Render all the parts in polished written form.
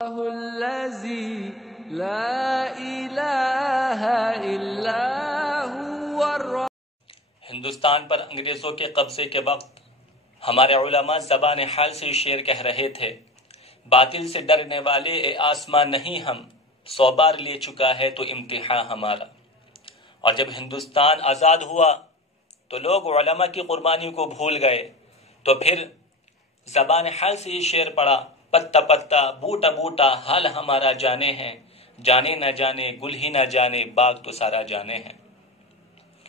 الذي لا إله إلا هو ہندوستان پر انگریزوں کے قبضے کے وقت ہمارے علماء زبان حال سے شعر کہہ رہے تھے، باطل سے ڈرنے والے اے آسمان نہیں ہم، 100 بار لے چکا ہے تو امتحان ہمارا۔ اور جب ہندوستان آزاد ہوا تو لوگ علماء کی قربانی کو بھول گئے، تو پھر زبان حال سے یہ شعر پڑا، پتا پتا بوٹا بوٹا حال ہمارا جانے ہیں، جانے نہ جانے گل ہی نہ جانے باغ تو سارا جانے ہیں۔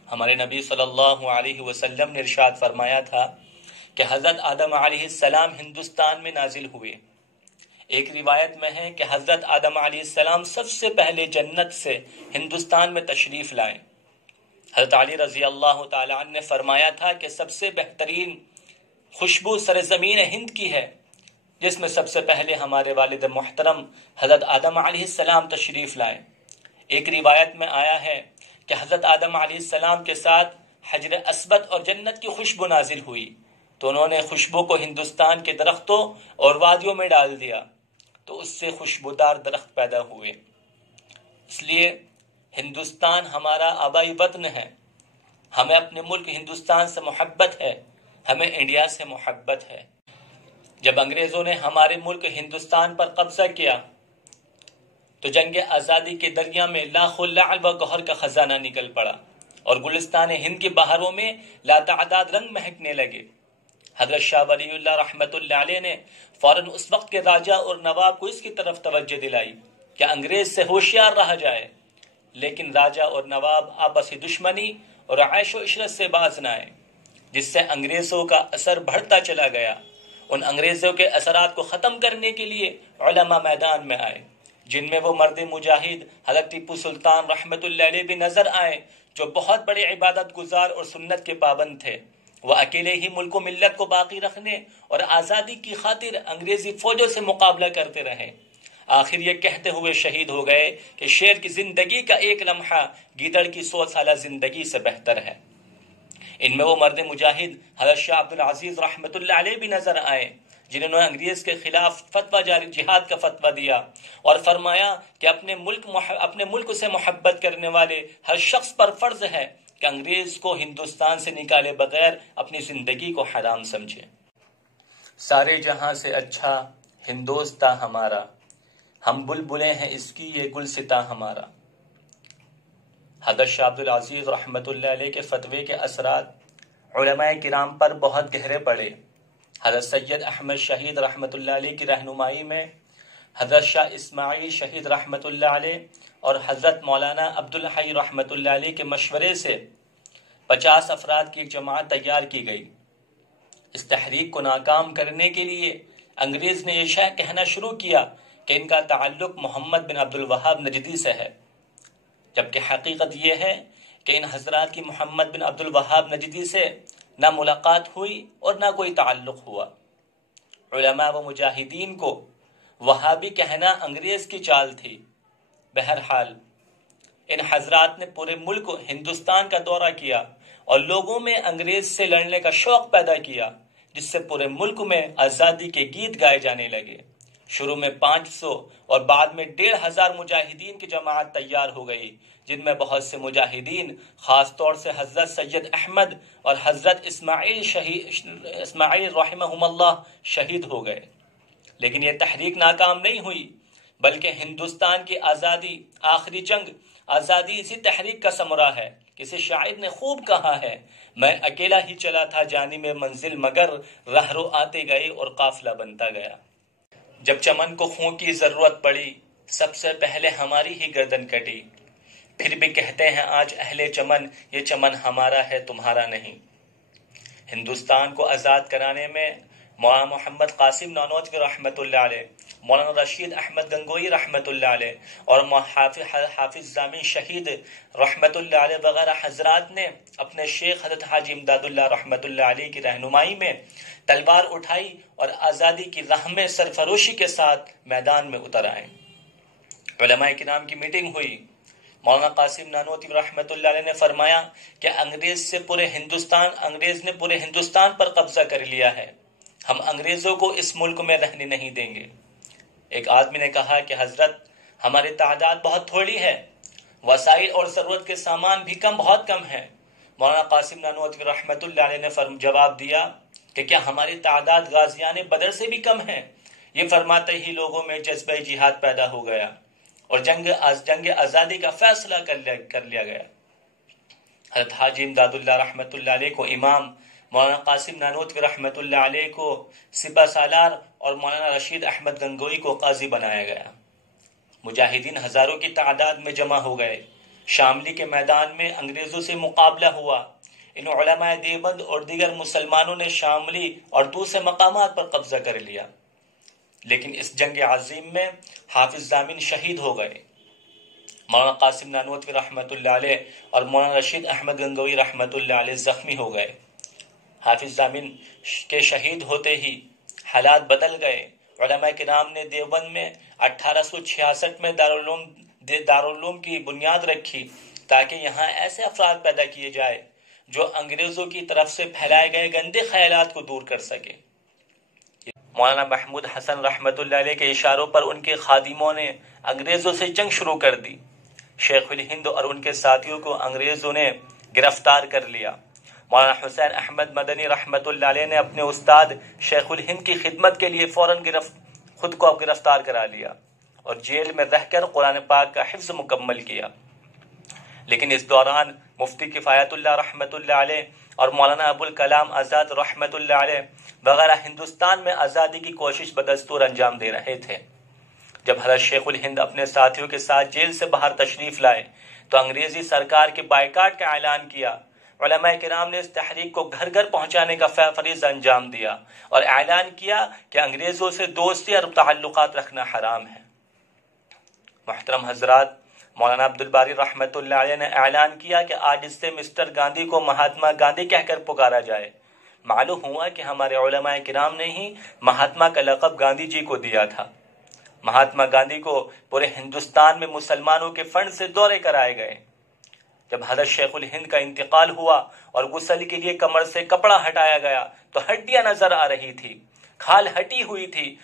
ہمارے نبی صلی اللہ علیہ وسلم نے ارشاد فرمایا تھا کہ حضرت آدم علیہ السلام ہندوستان میں نازل ہوئے۔ ایک روایت میں ہے کہ حضرت آدم علیہ السلام سب سے پہلے جنت سے ہندوستان میں تشریف لائے۔ حضرت علی رضی اللہ تعالی عنہ نے فرمایا تھا کہ سب سے بہترین خوشبو سرزمین ہند کی ہے، جس میں سب سے پہلے ہمارے والد محترم حضرت آدم علیہ السلام تشریف لائے۔ ایک روایت میں آیا ہے کہ حضرت آدم علیہ السلام کے ساتھ حجر اسود اور جنت کی خوشبو نازل ہوئی، تو انہوں نے خوشبو کو ہندوستان کے درختوں اور وادیوں میں ڈال دیا، تو اس سے خوشبودار درخت پیدا ہوئے۔ اس لیے ہندوستان ہمارا آبائی وطن ہے، ہمیں اپنے ملک ہندوستان سے محبت ہے، ہمیں انڈیا سے محبت ہے۔ جب انگریزوں نے ہمارے ملک ہندوستان پر قبضہ کیا تو جنگ آزادی کے دریا میں لاکھوں لعل و گوہر کا خزانہ نکل پڑا، اور گلستان ہند کے بہاروں میں لاتعداد رنگ مہکنے لگے۔ حضرت شاہ ولی اللہ رحمت اللہ علیہ نے فوراً اس وقت کے راجہ اور نواب کو اس کی طرف توجہ دلائی کہ انگریز سے ہوشیار رہا جائے، لیکن راجہ اور نواب آپسی دشمنی اور عیش و عشرت سے باز نہ آئے، جس سے انگریزوں کا اثر بڑھتا چلا گیا۔ ان انگریزوں کے اثرات کو ختم کرنے کے لیے علماء میدان میں آئے، جن میں وہ مرد مجاہد حضرت ٹیپو سلطان رحمت اللہ علیہ بھی نظر آئے، جو بہت بڑے عبادت گزار اور سنت کے پابند تھے۔ وہ اکیلے ہی ملک و ملت کو باقی رکھنے اور آزادی کی خاطر انگریزی فوجوں سے مقابلہ کرتے رہے۔ آخر یہ کہتے ہوئے شہید ہو گئے کہ شیر کی زندگی کا ایک لمحہ گیدڑ کی 100 سالہ زندگی سے بہتر ہے۔ ان میں وہ مرد مجاہد حضرت شاہ عبد العزیز رحمت اللہ علیہ بھی نظر آئے، جنہوں نے انگریز کے خلاف فتویٰ جاری جہاد کا فتویٰ دیا اور فرمایا کہ اپنے ملک سے محبت کرنے والے ہر شخص پر فرض ہے کہ انگریز کو ہندوستان سے نکالے بغیر اپنی زندگی کو حرام سمجھے۔ سارے جہاں سے اچھا ہندوستاں ہمارا، ہم بلبلیں ہیں اس کی یہ گلستاں ہمارا۔ حضرت شاہ عبد العزیز رحمت اللہ علیہ کے فتوے کے اثرات علماء کرام پر بہت گہرے پڑے۔ حضرت سید احمد شہید رحمت اللہ علیہ کی رہنمائی میں حضرت شاہ اسماعیل شہید رحمت اللہ علیہ اور حضرت مولانا عبدالحی رحمت اللہ علیہ کے مشورے سے 50 افراد کی ایک جماعت تیار کی گئی۔ اس تحریک کو ناکام کرنے کے لیے انگریز نے یہ کہنا شروع کیا کہ ان کا تعلق محمد بن عبد الوہاب نجدی سے ہے، جبکہ حقیقت یہ ہے کہ ان حضرات کی محمد بن عبد الوہاب نجدی سے نہ ملاقات ہوئی اور نہ کوئی تعلق ہوا۔ علماء و مجاہدین کو وہابی کہنا انگریز کی چال تھی۔ بہرحال ان حضرات نے پورے ملک ہندوستان کا دورہ کیا اور لوگوں میں انگریز سے لڑنے کا شوق پیدا کیا، جس سے پورے ملک میں آزادی کے گیت گائے جانے لگے۔ شروع میں 500 اور بعد میں 1500 مجاہدین کی جماعت تیار ہو گئی، جن میں بہت سے مجاہدین خاص طور سے حضرت سید احمد اور حضرت اسماعیل رحمہم اللہ شہید ہو گئے۔ لیکن یہ تحریک ناکام نہیں ہوئی، بلکہ ہندوستان کی آزادی، آخری جنگ آزادی اسی تحریک کا ثمرہ ہے۔ کسی شاعر نے خوب کہا ہے، میں اکیلا ہی چلا تھا جانب منزل، مگر رہرو آتے گئے اور قافلہ بنتا گیا۔ جب چمن کو خون کی ضرورت پڑی، سب سے پہلے ہماری ہی گردن کٹی، پھر بھی کہتے ہیں آج اہل چمن، یہ چمن ہمارا ہے تمہارا نہیں۔ ہندوستان کو آزاد کرانے میں مولانا محمد قاسم نانوتوی رحمت اللہ علیہ، مولانا رشید احمد گنگوئی رحمت اللہ علیہ اور حافظ ضامن شہید رحمت اللہ علیہ وغیرہ حضرات نے اپنے شیخ حضرت حاجی امداد اللہ رحمت اللہ علیہ کی رہنمائی میں تلوار اٹھائی اور آزادی کی راہ میں سرفروشی کے ساتھ میدان میں اتر آئے۔ علماء کرام کی میٹنگ ہوئی۔ مولانا قاسم نانوتوی رحمت اللہ علیہ نے فرمایا کہ انگریز نے پورے ہندوستان پر قبضہ کر لیا ہے، ہم انگریزوں کو اس ملک میں رہنے نہیں دیں گے۔ ایک آدمی نے کہا کہ حضرت ہماری تعداد بہت تھوڑی ہے، وسائل اور ضرورت کے سامان بھی بہت کم ہے۔ مولانا قاسم نانوتوی رحمۃ اللہ علیہ نے جواب دیا کہ کیا ہماری تعداد غازیان بدر سے بھی کم ہے؟ یہ فرماتے ہی لوگوں میں جذبہ جہاد پیدا ہو گیا اور جنگ آزادی کا فیصلہ کر لیا گیا۔ حضرت حاجی امداد اللہ رحمۃ اللہ علیہ کو امام، مولانا قاسم نانوتوی رحمۃ اللہ علیہ کو سپہ سالار اور مولانا رشید احمد گنگوئی کو قاضی بنایا گیا۔ مجاہدین ہزاروں کی تعداد میں جمع ہو گئے۔ شاملی کے میدان میں انگریزوں سے مقابلہ ہوا۔ ان علماء دیوبند اور دیگر مسلمانوں نے شاملی اور دوسرے مقامات پر قبضہ کر لیا، لیکن اس جنگ عظیم میں حافظ ضامن شہید ہو گئے۔ مولانا قاسم نانوتوی رحمۃ اللہ علیہ اور مولانا رشید احمد گنگوئی رحمۃ اللہ علیہ زخمی ہو گئے۔ حافظ ضامن کے شہید ہوتے ہی حالات بدل گئے۔ علماء کرام نے دیوبند میں 1866 میں دارالعلوم کی بنیاد رکھی تاکہ یہاں ایسے افراد پیدا کیے جائے جو انگریزوں کی طرف سے پھیلائے گئے گندے خیالات کو دور کر سکے۔ مولانا محمود حسن رحمۃ اللہ علیہ کے اشاروں پر ان کے خادموں نے انگریزوں سے جنگ شروع کر دی۔ شیخ الہند اور ان کے ساتھیوں کو انگریزوں نے گرفتار کر لیا۔ مولانا حسین احمد مدنی رحمۃ اللہ علیہ نے اپنے استاد شیخ الہند کی خدمت کے لیے فوراً خود کو گرفتار کرا لیا اور جیل میں رہ کر قرآن پاک کا حفظ مکمل کیا۔ لیکن اس دوران مفتی کفایت اللہ رحمۃ اللہ علیہ اور مولانا ابوالکلام آزاد رحمۃ اللہ علیہ وغیرہ ہندوستان میں آزادی کی کوشش بدستور انجام دے رہے تھے۔ جب حضرت شیخ الہند اپنے ساتھیوں کے ساتھ جیل سے باہر تشریف لائے تو انگریزی سرکار کے بائیکاٹ کا اعلان کیا۔ علماء کرام نے اس تحریک کو گھر گھر پہنچانے کا فریضہ انجام دیا اور اعلان کیا کہ انگریزوں سے دوستی اور تعلقات رکھنا حرام ہے۔ محترم حضرات، مولانا عبدالباری رحمۃ اللہ علیہ نے اعلان کیا کہ آج سے مسٹر گاندھی کو مہاتما گاندھی کہہ کر پکارا جائے۔ معلوم ہوا کہ ہمارے علماء کرام نے ہی مہاتما کا لقب گاندھی جی کو دیا تھا۔ مہاتما گاندھی کو پورے ہندوستان میں مسلمانوں کے فنڈ سے دورے کرائے گئے۔ جب حضرت شیخ الہند کا انتقال ہوا اور غسل کے لیے کمر سے کپڑا ہٹایا گیا تو ہڈیاں نظر آ رہی تھی، کھال ہٹی ہوئی تھی۔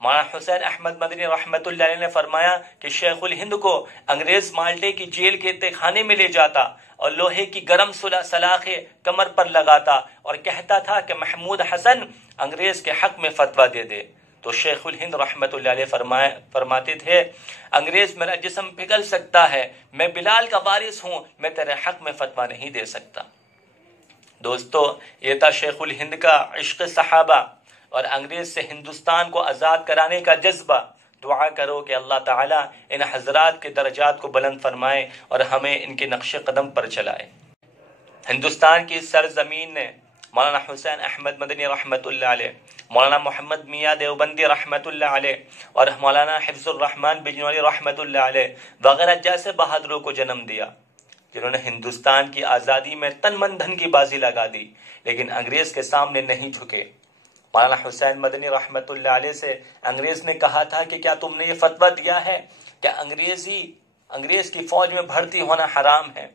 مولانا حسین احمد مدنی رحمۃ اللہ علیہ نے فرمایا کہ شیخ الہند کو انگریز مالٹے کی جیل کے تہخانے میں لے جاتا اور لوہے کی گرم سلاخیں کمر پر لگاتا اور کہتا تھا کہ محمود حسن انگریز کے حق میں فتویٰ دے دے، تو شیخ الہند رحمۃ اللہ علیہ فرماتے تھے انگریز میرا جسم پگھل سکتا ہے، میں بلال کا وارث ہوں، میں تیرے حق میں فتویٰ نہیں دے سکتا۔ دوستو، یہ تھا شیخ الہند کا عشق صحابہ اور انگریز سے ہندوستان کو آزاد کرانے کا جذبہ۔ دعا کرو کہ اللہ تعالیٰ ان حضرات کے درجات کو بلند فرمائے اور ہمیں ان کے نقش قدم پر چلائے۔ ہندوستان کی سرزمین نے مولانا حسین احمد مدنی رحمۃ اللہ علیہ، مولانا محمد میاں دیوبندی رحمۃ اللہ علیہ اور مولانا حفظ الرحمن بجنوری رحمۃ اللہ علیہ وغیرہ جیسے بہادروں کو جنم دیا، جنہوں نے ہندوستان کی آزادی میں تن من دھن کی بازی لگا دی لیکن انگریز کے سامنے نہیں جھکے۔ مولانا حسین مدنی رحمۃ اللہ علیہ سے انگریز نے کہا تھا کہ کیا تم نے یہ فتویٰ دیا ہے کہ انگریز کی فوج میں بھرتی ہونا حرام ہے؟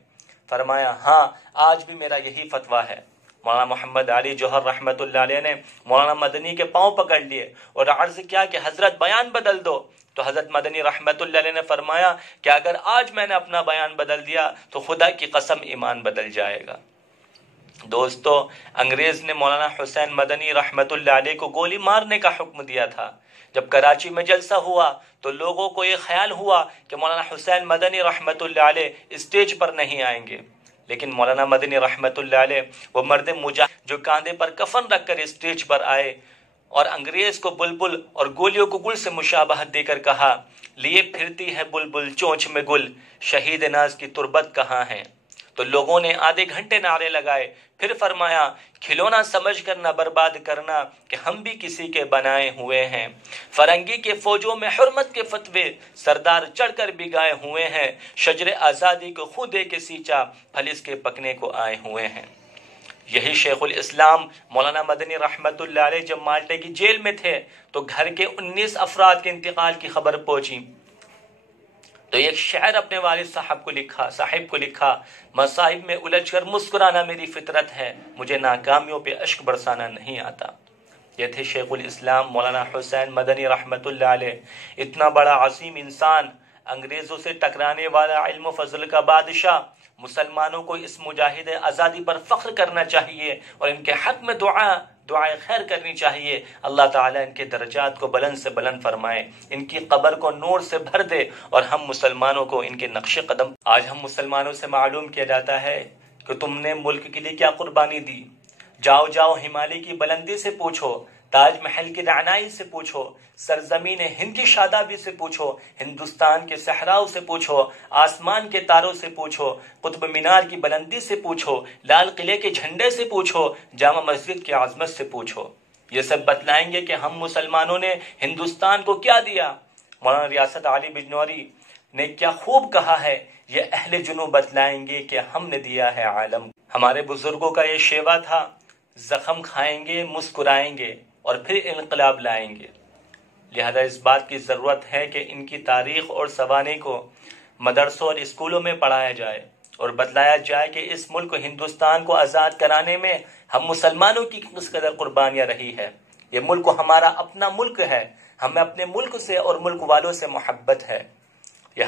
فرمایا ہاں، آج بھی میرا یہی فتویٰ ہے۔ مولانا محمد علی جوہر رحمۃ اللہ علیہ نے مولانا مدنی کے پاؤں پکڑ لیے اور عرض کیا کہ حضرت بیان بدل دو، تو حضرت مدنی رحمۃ اللہ علیہ نے فرمایا کہ اگر آج میں نے اپنا بیان بدل دیا تو خدا کی قسم ایمان بدل جائے گا۔ دوستو، انگریز نے مولانا حسین مدنی رحمۃ اللہ علیہ کو گولی مارنے کا حکم دیا تھا۔ جب کراچی میں جلسہ ہوا تو لوگوں کو یہ خیال ہوا کہ مولانا حسین مدنی رحمۃ اللہ علیہ اسٹیج پر نہیں آئیں گے، لیکن مولانا مدنی رحمۃ اللہ علیہ وہ مرد مجاہد جو کاندھے پر کفن رکھ کر اسٹیج پر آئے اور انگریز کو بلبل اور گولیوں کو گل سے مشابہت دے کر کہا، لیے پھرتی ہے بلبل چونچ میں گل، شہید ناز کی تربت کہاں ہے؟ تو لوگوں نے آدھے گھنٹے نعرے لگائے، پھر فرمایا کھلونا سمجھ کر نہ برباد کرنا کہ ہم بھی کسی کے بنائے ہوئے ہیں، فرنگی کے فوجوں میں حرمت کے فتوے سردار چڑھ کر بھی گائے ہوئے ہیں، شجر آزادی کو خود دے کے سینچا پھل اس کے پکنے کو آئے ہوئے ہیں۔ یہی شیخ الاسلام مولانا مدنی رحمۃ اللہ علیہ جب مالٹے کی جیل میں تھے تو گھر کے 19 افراد کے انتقال کی خبر پہنچی تو ایک شعر اپنے والد صاحب کو لکھا، مصائب میں الجھ کر مسکرانا میری فطرت ہے، مجھے ناکامیوں پہ اشک برسانا نہیں آتا۔ یہ تھے شیخ الاسلام مولانا حسین مدنی رحمت اللہ علیہ، اتنا بڑا عظیم انسان، انگریزوں سے ٹکرانے والا علم و فضل کا بادشاہ۔ مسلمانوں کو اس مجاہد آزادی پر فخر کرنا چاہیے اور ان کے حق میں دعائے خیر کرنی چاہیے۔ اللہ تعالیٰ ان کے درجات کو بلند سے بلند فرمائے، ان کی قبر کو نور سے بھر دے، اور ہم مسلمانوں کو ان کے نقش قدم۔ آج ہم مسلمانوں سے معلوم کیا جاتا ہے کہ تم نے ملک کے لیے کیا قربانی دی۔ جاؤ ہمالیہ کی بلندی سے پوچھو، تاج محل کی رعنائی سے پوچھو، سرزمین ہند کی شادابی سے پوچھو، ہندوستان کے صحراؤں سے پوچھو، آسمان کے تاروں سے پوچھو، قطب مینار کی بلندی سے پوچھو، لال قلعے کے جھنڈے سے پوچھو، جامع مسجد کی عظمت سے پوچھو۔ یہ سب بتلائیں گے کہ ہم مسلمانوں نے ہندوستان کو کیا دیا۔ مولانا ریاست علی بجنوری نے کیا خوب کہا ہے، یہ اہل جنوب بتلائیں گے کہ ہم نے دیا ہے عالم۔ ہمارے بزرگوں کا یہ شیوا تھا، زخم کھائیں گے، مسکرائیں گے اور پھر انقلاب لائیں گے۔ لہذا اس بات کی ضرورت ہے کہ ان کی تاریخ اور سوانح کو مدرسوں اور اسکولوں میں پڑھایا جائے اور بتلایا جائے کہ اس ملک ہندوستان کو آزاد کرانے میں ہم مسلمانوں کی کس قدر قربانیاں رہی ہے۔ یہ ملک ہمارا اپنا ملک ہے، ہمیں اپنے ملک سے اور ملک والوں سے محبت ہے۔ یہ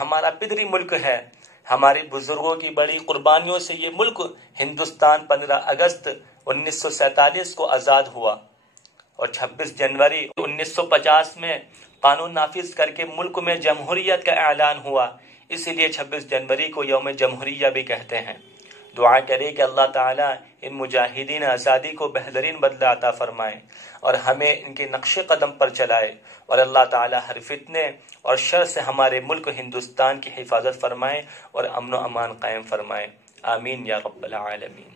ہمارا پدری ملک ہے۔ ہمارے بزرگوں کی بڑی قربانیوں سے یہ ملک ہندوستان 15 اگست 1947 کو آزاد ہوا اور 26 جنوری 1950 میں قانون نافذ کر کے ملک میں جمہوریت کا اعلان ہوا۔ اسی لیے 26 جنوری کو یوم جمہوریہ بھی کہتے ہیں۔ دعا کرے کہ اللہ تعالیٰ ان مجاہدین آزادی کو بہترین بدلہ عطا فرمائے اور ہمیں ان کے نقش قدم پر چلائے، اور اللہ تعالیٰ ہر فتنے اور شر سے ہمارے ملک ہندوستان کی حفاظت فرمائے اور امن و امان قائم فرمائے۔ آمین یا رب العالمین۔